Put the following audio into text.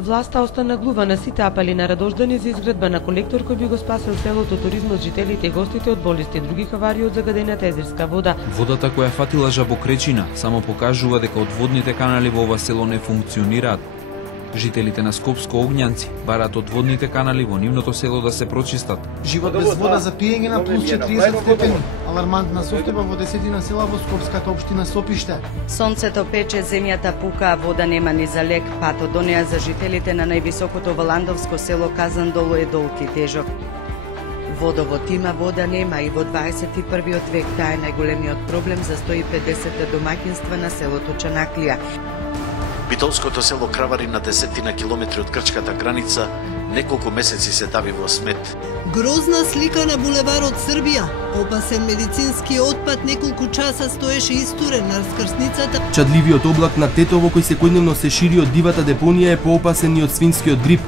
Власта остана глува на сите апели на Радождани за изградба на колектор кој би го спасил селото, туризмот, жителите и гостите од болести и други хавари од загадената езерска вода. Водата која фатила Жабокречина само покажува дека одводните канали во ова село не функционираат. Жителите на Скопско Огњанци бараат одводните канали во нивното село да се прочистат. Живот без вода за пиење на плюс 40 степени. Алармантна состојба во 10 села во Скопската општина Сопиште. Сонцето пече, земјата пука, а вода нема ни за лек. Патот до неа за жителите на највисокото Валандовско село Казандоло е долг и тежок. Водовод има, вода нема и во 21 век таа е најголемиот проблем за 150 домаќинства на селото Чанаклија. Битолското село Кравари на 10 километри од грчката граница неколку месеци се дави во смет. Грозна слика на булеварот Србија. Опасен медицински отпад неколку часа стоеше истурен на раскрсницата. Чадливиот облак на Тетово кој секојдневно се шири од дивата депонија е поопасен и од свинскиот грип.